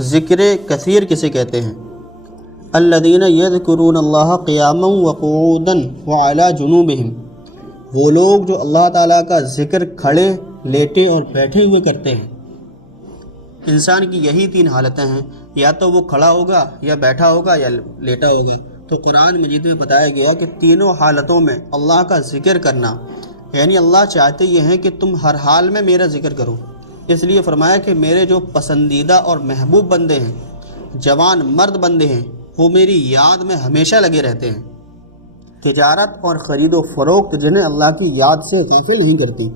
ذکر کثیر کسے کہتے ہیں؟ الذین یذکرون اللہ قیاما وقعودا وعلی جنوبہم، وہ لوگ جو اللہ تعالیٰ کا ذکر کھڑے، لیٹے اور بیٹھے ہوئے کرتے ہیں۔ انسان کی یہی تین حالتیں ہیں، یا تو وہ کھڑا ہوگا، یا بیٹھا ہوگا، یا لیٹا ہوگا۔ تو قرآن مجید میں بتایا گیا کہ تینوں حالتوں میں اللہ کا ذکر کرنا، یعنی اللہ چاہتے یہ ہیں کہ تم ہر حال میں میرا ذکر کرو۔ اس لیے فرمایا کہ میرے جو پسندیدہ اور محبوب بندے ہیں، جوان مرد بندے ہیں، وہ میری یاد میں ہمیشہ لگے رہتے ہیں۔ تجارت اور خرید و فروخت جنہیں اللہ کی یاد سے غافل نہیں کرتی،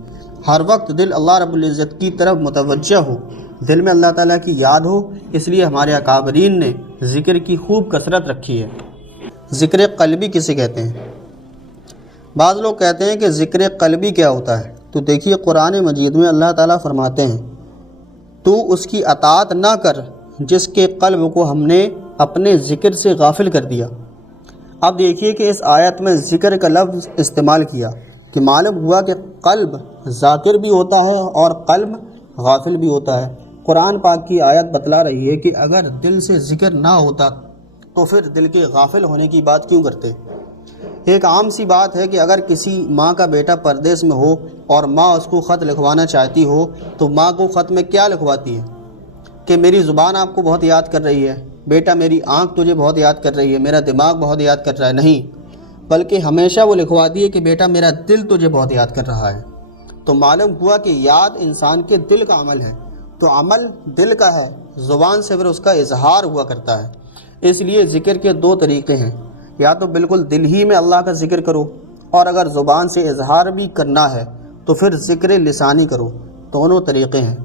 ہر وقت دل اللہ رب العزت کی طرف متوجہ ہو، دل میں اللہ تعالیٰ کی یاد ہو۔ اس لیے ہمارے اکابرین نے ذکر کی خوب کثرت رکھی ہے۔ ذکر قلبی کسے کہتے ہیں؟ بعض لوگ کہتے ہیں کہ ذکر قلبی کیا ہوتا ہے؟ تو دیکھیے قرآن مجید میں اللہ تعالیٰ فرماتے ہیں، تو اس کی اطاعت نہ کر جس کے قلب کو ہم نے اپنے ذکر سے غافل کر دیا۔ اب دیکھیے کہ اس آیت میں ذکر کا لفظ استعمال کیا کہ معلوم ہوا کہ قلب ذاکر بھی ہوتا ہے اور قلب غافل بھی ہوتا ہے۔ قرآن پاک کی آیت بتلا رہی ہے کہ اگر دل سے ذکر نہ ہوتا تو پھر دل کے غافل ہونے کی بات کیوں کرتے؟ ایک عام سی بات ہے کہ اگر کسی ماں کا بیٹا پردیس میں ہو اور ماں اس کو خط لکھوانا چاہتی ہو تو ماں کو خط میں کیا لکھواتی ہے کہ میری زبان آپ کو بہت یاد کر رہی ہے، بیٹا میری آنکھ تجھے بہت یاد کر رہی ہے، میرا دماغ بہت یاد کر رہا ہے؟ نہیں، بلکہ ہمیشہ وہ لکھواتی ہے کہ بیٹا میرا دل تجھے بہت یاد کر رہا ہے۔ تو معلوم ہوا کہ یاد انسان کے دل کا عمل ہے، تو عمل دل کا ہے، زبان سے پھر اس کا اظہار ہوا کرتا ہے۔ اس لیے ذکر کے دو طریقے ہیں، یا تو بالکل دل ہی میں اللہ کا ذکر کرو، اور اگر زبان سے اظہار بھی کرنا ہے تو پھر ذکر لسانی کرو۔ دونوں طریقے ہیں۔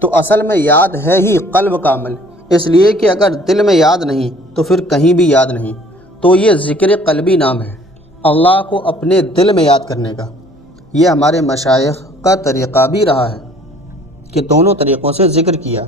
تو اصل میں یاد ہے ہی قلب کا عمل، اس لیے کہ اگر دل میں یاد نہیں تو پھر کہیں بھی یاد نہیں۔ تو یہ ذکر قلبی نام ہے، اللہ کو اپنے دل میں یاد کرنے کا۔ یہ ہمارے مشائخ کا طریقہ بھی رہا ہے کہ دونوں طریقوں سے ذکر کیا۔